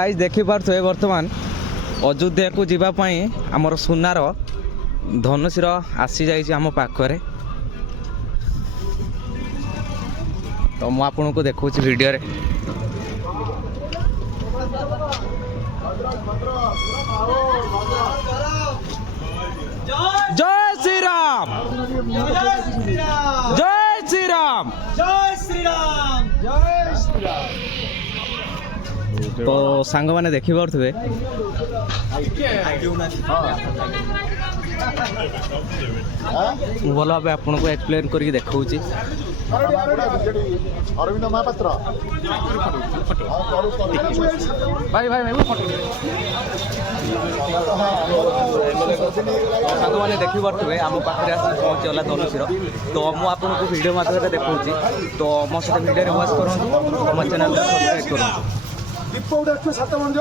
Guys देखि पारथुए वर्तमान अयोध्या को जीवा पई हमर सुनार धनुषर आसी जाइए आम पाखरे तो मु आपन को देखौ वीडियो रे। जय श्री राम जय श्री राम जय श्री राम जय श्री राम। तो सांग माने देखि पारथुए भल भाव आपन को एक्सप्लेन करके देखाऊँ। अरविंद महापात्र भाई भाई मैं सांग मैंने देखी पारे आम पाखे आस पहुँचीगला धनुषीर तो मुझे आपको वीडियो माध्यम देखा तो मो सहित वीडियो वाच करूँ तो मो चैनल सब्सक्राइब करूँ। दीप उठे 7 मंज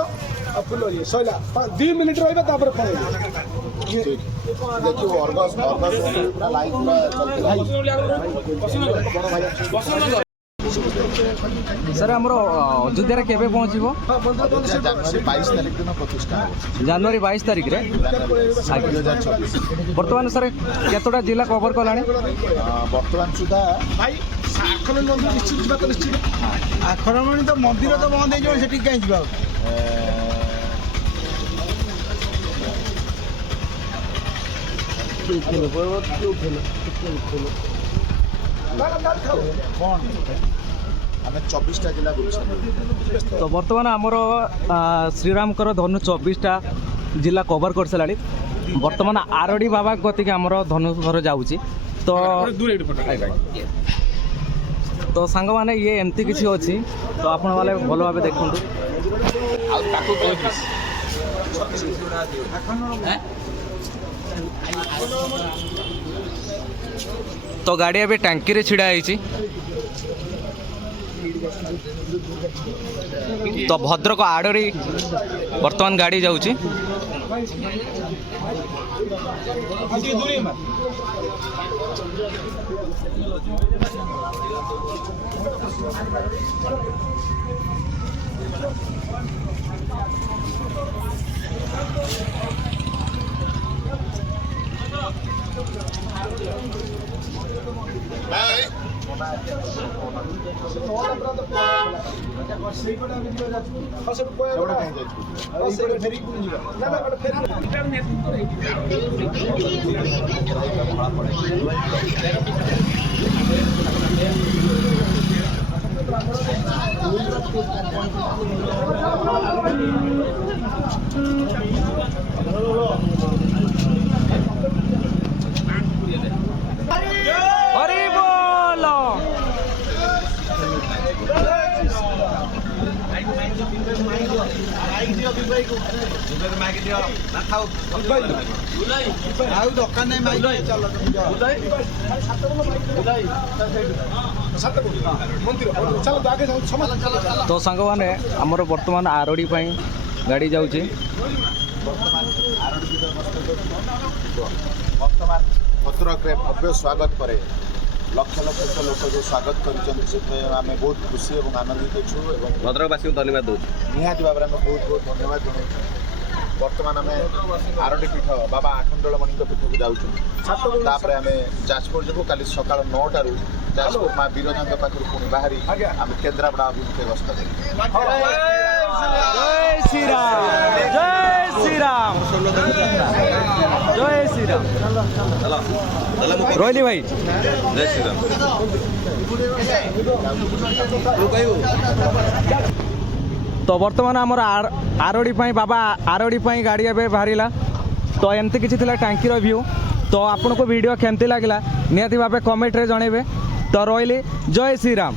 फुल ये सैला 2 मिनिट रहा तापर देखिए अर्गस लाइव सर आमर अयोध्या केबे पहुँचो जनवरी 22 तारिख रे बर्तमान सर केतोटा जिला कवर कला बर्तमान सुधा आखरमणि निश्चित जीवा तो निश्चित आखरमणि तो मंदिर तो बंद हो जाए कहीं जीवा जिला तो बर्तमान आमर श्रीराम धनु 24टा जिला कवर कर सारा बर्तमान आरडी बाबा गति के आमर धनु घर जाऊँगी तो सांग माने ये एमती किसी अच्छी तो आपण वाले भल भाव देखु तो गाड़ी अभी टांकी रे छिड़ा है तो भद्रक आड़री वर्तमान गाड़ी जाऊँगी तो सांग मैंने आमर बर्तमान आरडी गाड़ी जाऊँगी वर्तमान भद्रक भव्य स्वागत पर लक्ष लक्ष लोक जो स्वागत कर बहुत खुशी और आनंदित अच्छु भद्रकवासी को धन्यवाद दूँ निहाती भाव में बहुत बहुत धन्यवाद जन बर्तमान आम आरडी पीठ बाबा आखंडलमणि पीठ को जाऊँ आम जाजपुर जो कल सकाल 9टार जाजपुर माँ विरजा पाखर पुणी बाहरी आम केन्द्रापड़ा अभिमुखे गस्त जय श्री राम जय श्री राम जय श्री राम रोहिली भाई जय श्री राम। तो बर्तमान आमर आरडी बाबा आरडी गाड़ी ए बाहर तो एमती किसी टांकी व्यू तो आपन को वीडियो केमती लगे निहाती भाव कमेंट रे जनइबे तो रोहिली जय श्री राम।